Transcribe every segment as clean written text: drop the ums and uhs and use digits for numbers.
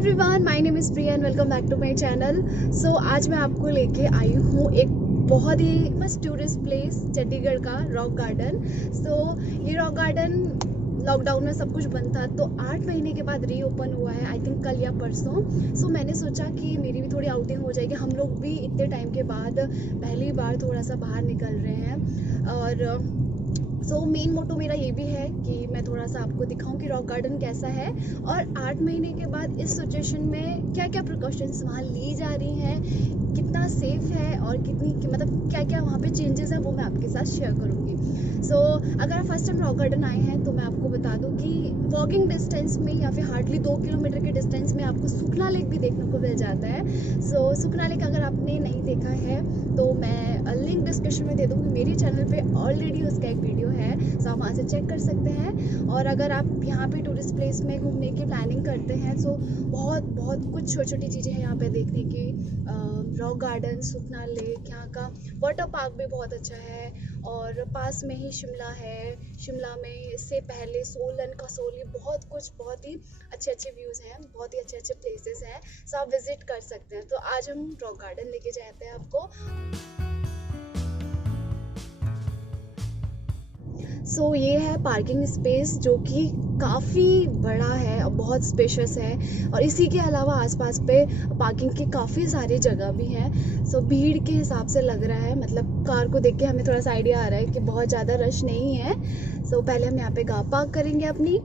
Everyone, my name is Priya and welcome back to my channel. So आज मैं आपको लेके आई हूँ एक बहुत ही फेमस टूरिस्ट प्लेस चंडीगढ़ का रॉक गार्डन। सो ये रॉक गार्डन लॉकडाउन में सब कुछ बंद था, तो 8 महीने के बाद रीओपन हुआ है, आई थिंक कल या परसों। सो मैंने सोचा कि मेरी भी थोड़ी आउटिंग हो जाएगी, हम लोग भी इतने टाइम के बाद पहली बार थोड़ा सा बाहर निकल रहे हैं। और सो मेन मोटो मेरा ये भी है कि मैं थोड़ा सा आपको दिखाऊं कि रॉक गार्डन कैसा है और 8 महीने के बाद इस सिचुएशन में क्या क्या प्रिकॉशंस वहाँ ली जा रही हैं, कितना सेफ है और कितनी मतलब क्या क्या वहाँ पे चेंजेस हैं, वो मैं आपके साथ शेयर करूँगी। सो अगर आप फर्स्ट टाइम रॉक गार्डन आए हैं तो मैं आपको बता दूँ कि वॉकिंग डिस्टेंस में या फिर हार्डली 2 किलोमीटर के डिस्टेंस में आपको सुखना लेक भी देखने को मिल जाता है। सो सुखना लेक अगर आपने नहीं देखा है तो मैं लिंक डिस्क्रिप्शन में दे दूँगी, मेरे चैनल पे ऑलरेडी उसका एक वीडियो है, सो आप वहाँ से चेक कर सकते हैं। और अगर आप यहाँ पे टूरिस्ट प्लेस में घूमने की प्लानिंग करते हैं तो बहुत बहुत कुछ छोटी छोटी चीज़ें हैं यहाँ पे देखने की। रॉक गार्डन, सुखना लेक, यहाँ का वाटर पार्क भी बहुत अच्छा है और पास में ही शिमला है। शिमला में इससे पहले सोलन, कसौली, बहुत कुछ बहुत ही अच्छे अच्छे व्यूज़ हैं, बहुत ही अच्छे अच्छे प्लेसेस हैं, सो आप विज़िट कर सकते हैं। तो आज हम रॉक गार्डन लेके जाते हैं आपको। सो ये है पार्किंग स्पेस जो कि काफ़ी बड़ा है और बहुत स्पेशियस है, और इसी के अलावा आसपास पे पार्किंग की काफ़ी सारी जगह भी हैं। सो भीड़ के हिसाब से लग रहा है, मतलब कार को देख के हमें थोड़ा सा आइडिया आ रहा है कि बहुत ज़्यादा रश नहीं है। सो पहले हम यहाँ पे कार पार्क करेंगे अपनी।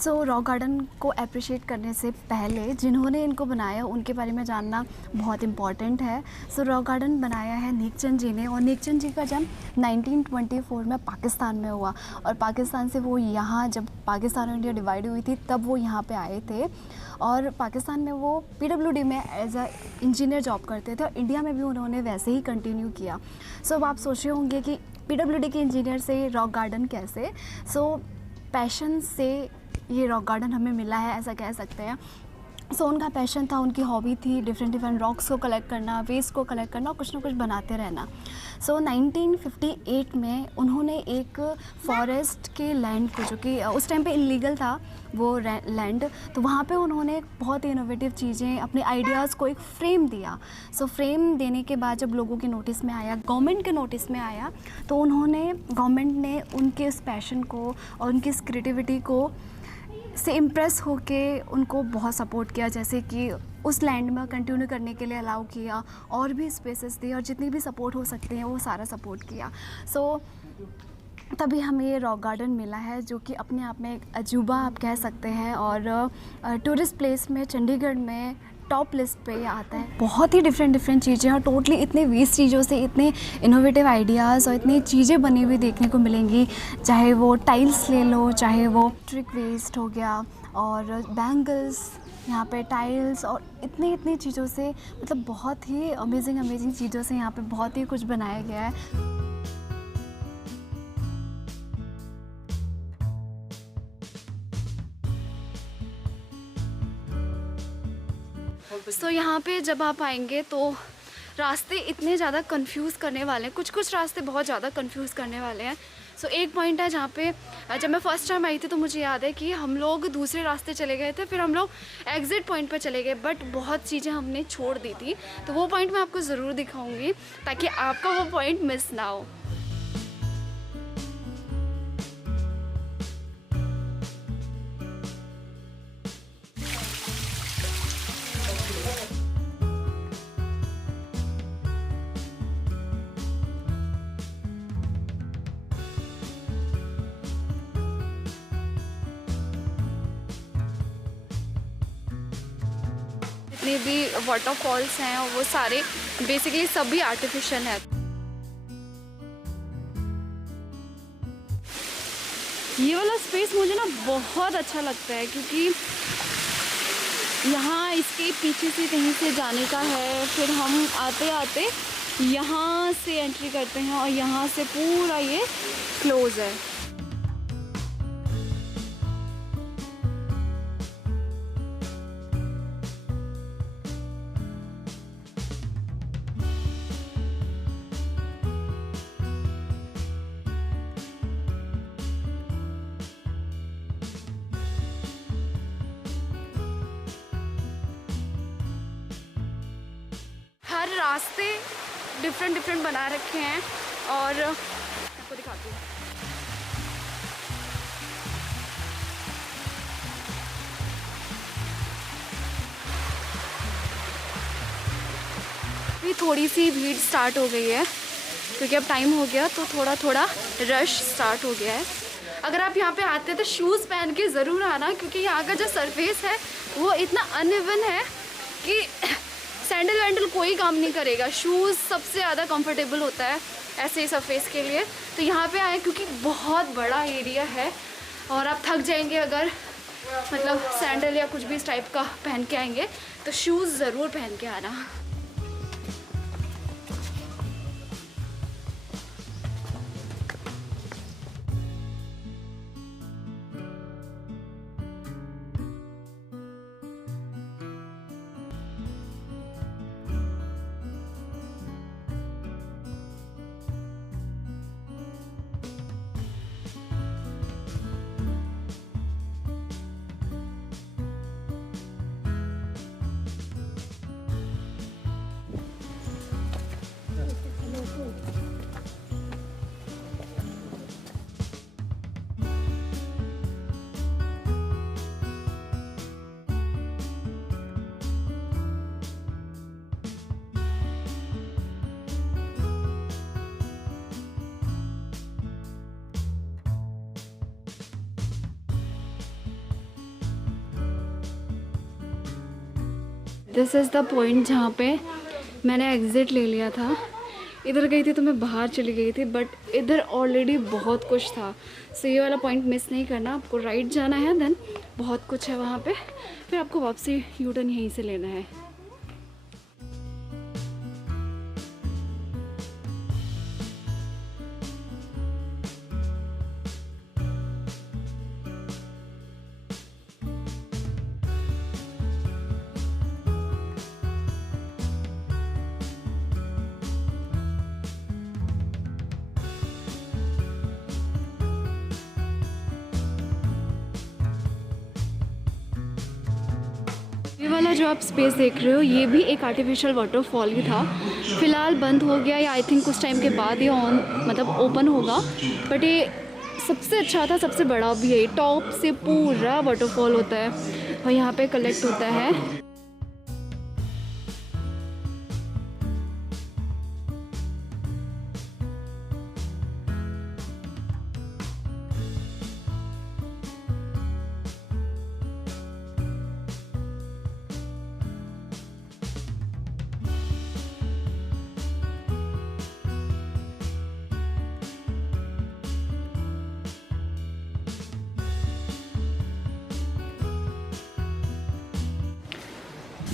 सो रॉक गार्डन को अप्रिशिएट करने से पहले जिन्होंने इनको बनाया उनके बारे में जानना बहुत इम्पॉर्टेंट है। सो रॉक गार्डन बनाया है नेकचंद जी ने, और नेकचंद जी का जन्म 1924 में पाकिस्तान में हुआ, और पाकिस्तान से वो यहाँ, जब पाकिस्तान और इंडिया डिवाइड हुई थी तब वो यहाँ पे आए थे, और पाकिस्तान में वो PWD में एज अ इंजीनियर जॉब करते थे, और इंडिया में भी उन्होंने वैसे ही कंटिन्यू किया। सो अब आप सोच रहे होंगे कि PWD के इंजीनियर से रॉक गार्डन कैसे। सो पैशन से ये रॉक गार्डन हमें मिला है, ऐसा कह सकते हैं। सो उनका पैशन था, उनकी हॉबी थी डिफरेंट डिफरेंट रॉक्स को कलेक्ट करना, वेस्ट को कलेक्ट करना और कुछ ना कुछ बनाते रहना। सो 1958 में उन्होंने एक फॉरेस्ट के लैंड को, जो कि उस टाइम पे इलीगल था वो लैंड, तो वहाँ पे उन्होंने बहुत इनोवेटिव चीज़ें, अपने आइडियाज़ को एक फ्रेम दिया। सो फ्रेम देने के बाद जब लोगों के नोटिस में आया, गवर्नमेंट के नोटिस में आया, तो गवर्नमेंट ने उनके उस पैशन को और उनकी इस क्रिएटिविटी को से इम्प्रेस होके उनको बहुत सपोर्ट किया, जैसे कि उस लैंड में कंटिन्यू करने के लिए अलाउ किया, और भी स्पेसेस दिए, और जितनी भी सपोर्ट हो सकते हैं वो सारा सपोर्ट किया। सो तभी हमें ये रॉक गार्डन मिला है, जो कि अपने आप में एक अजूबा आप कह सकते हैं, और टूरिस्ट प्लेस में चंडीगढ़ में टॉप लिस्ट पे ये आता है। बहुत ही डिफरेंट चीज़ें, और टोटली इतने वेस्ट चीज़ों से इतने इनोवेटिव आइडियाज़ और इतनी चीज़ें बनी हुई देखने को मिलेंगी, चाहे वो टाइल्स ले लो, चाहे वो ट्रिक वेस्ट हो गया, और बैंगल्स, यहाँ पे टाइल्स, और इतनी चीज़ों से, मतलब बहुत ही अमेजिंग चीज़ों से यहाँ पे बहुत ही कुछ बनाया गया है। सो यहाँ पे जब आप आएंगे तो रास्ते इतने ज़्यादा कंफ्यूज करने वाले हैं, कुछ रास्ते बहुत ज़्यादा कंफ्यूज करने वाले हैं। सो एक पॉइंट है जहाँ पे जब मैं फ़र्स्ट टाइम आई थी तो मुझे याद है कि हम लोग दूसरे रास्ते चले गए थे, फिर हम लोग एग्ज़िट पॉइंट पर चले गए, बट बहुत चीज़ें हमने छोड़ दी थी, तो वो पॉइंट मैं आपको ज़रूर दिखाऊँगी ताकि आपका वो पॉइंट मिस ना हो। जितने भी वाटरफॉल्स हैं वो सारे बेसिकली सभी आर्टिफिशियल हैं। ये वाला स्पेस मुझे ना बहुत अच्छा लगता है, क्योंकि यहाँ इसके पीछे से कहीं से जाने का है, फिर हम आते आते यहाँ से एंट्री करते हैं और यहाँ से पूरा ये क्लोज है। हर रास्ते डिफरेंट बना रखे हैं और आपको दिखाती हूँ। अभी थोड़ी सी भीड़ स्टार्ट हो गई है, क्योंकि अब टाइम हो गया तो थोड़ा रश स्टार्ट हो गया है। अगर आप यहाँ पे आते हैं तो शूज़ पहन के ज़रूर आना, क्योंकि यहाँ का जो सरफेस है वो इतना अनइवन है कि सैंडल वैंडल कोई काम नहीं करेगा। शूज़ सबसे ज़्यादा कंफर्टेबल होता है ऐसे सरफेस के लिए। तो यहाँ पे आए, क्योंकि बहुत बड़ा एरिया है और आप थक जाएंगे अगर मतलब सैंडल या कुछ भी इस टाइप का पहन के आएंगे, तो शूज़ ज़रूर पहन के आना। दिस इज़ द पॉइंट जहाँ पे मैंने एग्ज़िट ले लिया था। इधर गई थी तो मैं बाहर चली गई थी, बट इधर ऑलरेडी बहुत कुछ था। सो ये वाला पॉइंट मिस नहीं करना, आपको राइट जाना है, देन बहुत कुछ है वहाँ पे, फिर आपको वापसी यू टर्न यहीं से लेना है। ये वाला जो आप स्पेस देख रहे हो, ये भी एक आर्टिफिशियल वाटरफॉल ही था। फ़िलहाल बंद हो गया, या आई थिंक कुछ टाइम के बाद ये ऑन मतलब ओपन होगा। बट ये सबसे अच्छा था, सबसे बड़ा भी है। टॉप से पूरा वाटरफॉल होता है और यहाँ पे कलेक्ट होता है।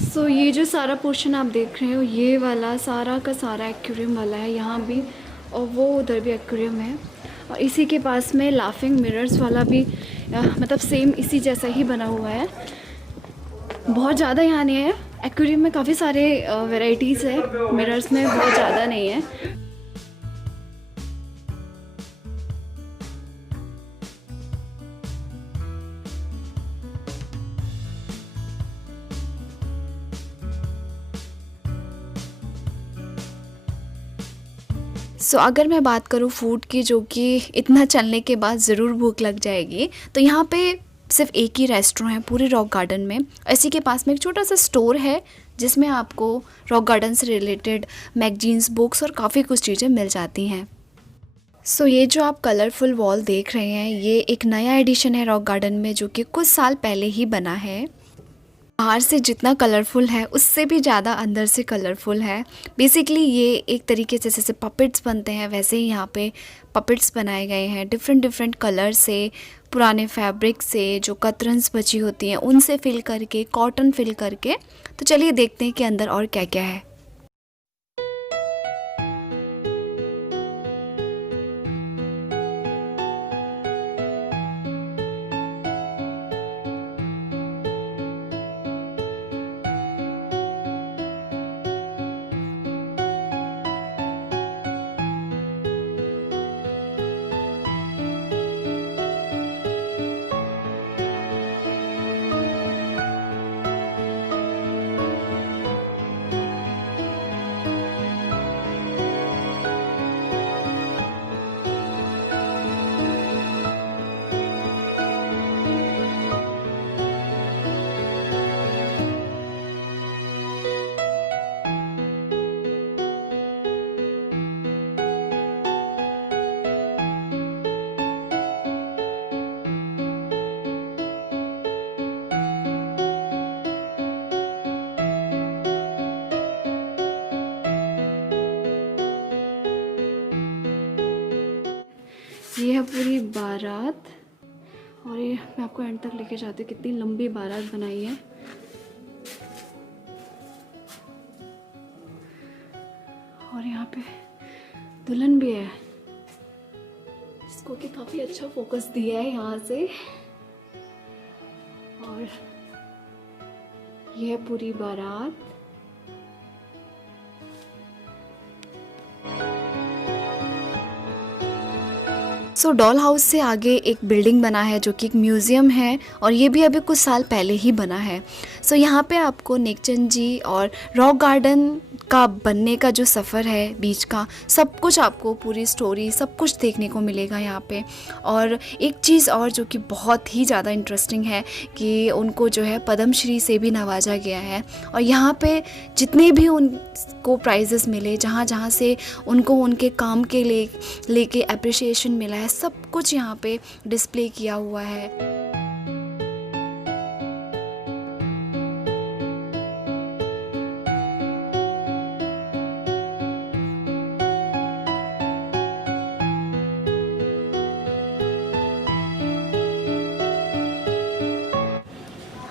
सो ये जो सारा पोर्शन आप देख रहे हो, ये वाला सारा का सारा एक्वेरियम वाला है यहाँ भी, और वो उधर भी एक्वेरियम है। और इसी के पास में लाफिंग मिरर्स वाला भी मतलब सेम इसी जैसा ही बना हुआ है। बहुत ज़्यादा यहाँ नहीं है, एक्वेरियम में काफ़ी सारे वैरायटीज़ है, मिरर्स में बहुत ज़्यादा नहीं है। सो अगर मैं बात करूँ फूड की, जो कि इतना चलने के बाद ज़रूर भूख लग जाएगी, तो यहाँ पे सिर्फ एक ही रेस्टोरेंट है पूरे रॉक गार्डन में। इसी के पास में एक छोटा सा स्टोर है जिसमें आपको रॉक गार्डन से रिलेटेड मैगजीन्स, बुक्स और काफ़ी कुछ चीज़ें मिल जाती हैं। सो ये जो आप कलरफुल वॉल देख रहे हैं, ये एक नया एडिशन है रॉक गार्डन में, जो कि कुछ साल पहले ही बना है। बाहर से जितना कलरफुल है उससे भी ज़्यादा अंदर से कलरफुल है। बेसिकली ये एक तरीके से जैसे पपेट्स बनते हैं वैसे ही यहाँ पे पपेट्स बनाए गए हैं डिफरेंट डिफरेंट कलर से, पुराने फैब्रिक से, जो कतरन्स बची होती हैं उनसे फिल करके, कॉटन फिल करके। तो चलिए देखते हैं कि अंदर और क्या क्या है। ये है पूरी बारात और ये मैं आपको एंड तक लेके जाती हूँ। कितनी लंबी बारात बनाई है। और यहाँ पे दुल्हन भी है जिसको कि काफ़ी अच्छा फोकस दिया है यहाँ से। और ये है पूरी बारात। सो डॉल हाउस से आगे एक बिल्डिंग बना है जो कि एक म्यूज़ियम है और ये भी अभी कुछ साल पहले ही बना है। सो यहाँ पे आपको नेकचंद जी और रॉक गार्डन का बनने का जो सफ़र है बीच का, सब कुछ आपको पूरी स्टोरी सब कुछ देखने को मिलेगा यहाँ पे। और एक चीज़ और जो कि बहुत ही ज़्यादा इंटरेस्टिंग है कि उनको जो है पद्मश्री से भी नवाजा गया है। और यहाँ पे जितने भी उनको प्राइजेस मिले, जहाँ जहाँ से उनको उनके काम के लेके अप्रिसिएशन मिला है, सब कुछ यहाँ पे डिस्प्ले किया हुआ है।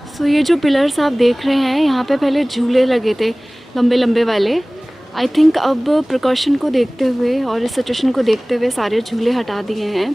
सो ये जो पिलर्स आप देख रहे हैं, यहाँ पे पहले झूले लगे थे लंबे लंबे वाले। आई थिंक अब प्रिकॉशन को देखते हुए और इस सिचुएशन को देखते हुए सारे झूले हटा दिए हैं।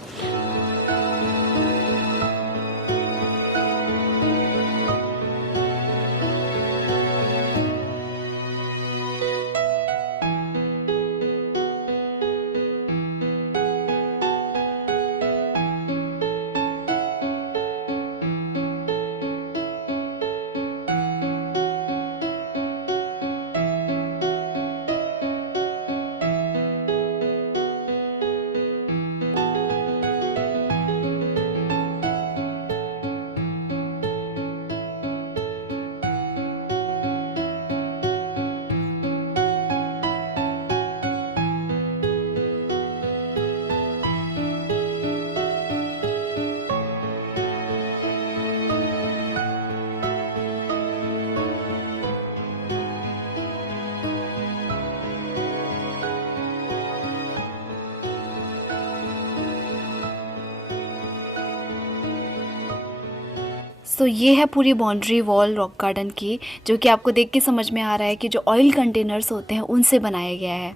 सो ये है पूरी बाउंड्री वॉल रॉक गार्डन की, जो कि आपको देख के समझ में आ रहा है कि जो ऑयल कंटेनर्स होते हैं उनसे बनाया गया है।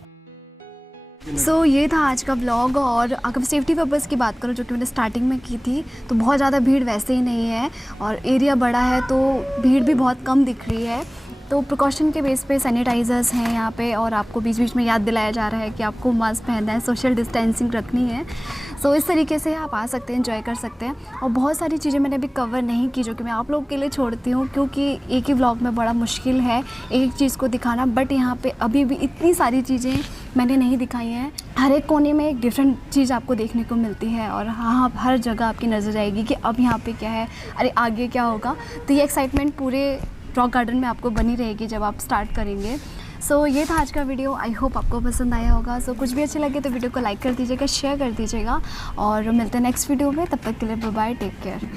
सो ये था आज का ब्लॉग। और अगर सेफ्टी पर्पज़ की बात करूँ, जो कि मैंने स्टार्टिंग में की थी, तो बहुत ज़्यादा भीड़ वैसे ही नहीं है और एरिया बड़ा है तो भीड़ भी बहुत कम दिख रही है। तो प्रिकॉशन के बेस पे सैनिटाइज़र्स हैं यहाँ पे और आपको बीच बीच में याद दिलाया जा रहा है कि आपको मास्क पहनना है, सोशल डिस्टेंसिंग रखनी है। सो इस तरीके से आप आ सकते हैं, एंजॉय कर सकते हैं। और बहुत सारी चीज़ें मैंने अभी कवर नहीं की जो कि मैं आप लोगों के लिए छोड़ती हूँ, क्योंकि एक ही व्लॉग में बड़ा मुश्किल है एक चीज़ को दिखाना। बट यहाँ पे अभी भी इतनी सारी चीज़ें मैंने नहीं दिखाई हैं। हर एक कोने में एक डिफरेंट चीज़ आपको देखने को मिलती है और हाँ, हर जगह आपकी नज़र आएगी कि अब यहाँ पे क्या है, अरे आगे क्या होगा। तो ये एक्साइटमेंट पूरे रॉक गार्डन में आपको बनी रहेगी जब आप स्टार्ट करेंगे। सो ये था आज का वीडियो। आई होप आपको पसंद आया होगा। सो कुछ भी अच्छे लगे तो वीडियो को लाइक कर दीजिएगा, शेयर कर दीजिएगा और मिलते हैं नेक्स्ट वीडियो में। तब तक के लिए बाय बाय, टेक केयर।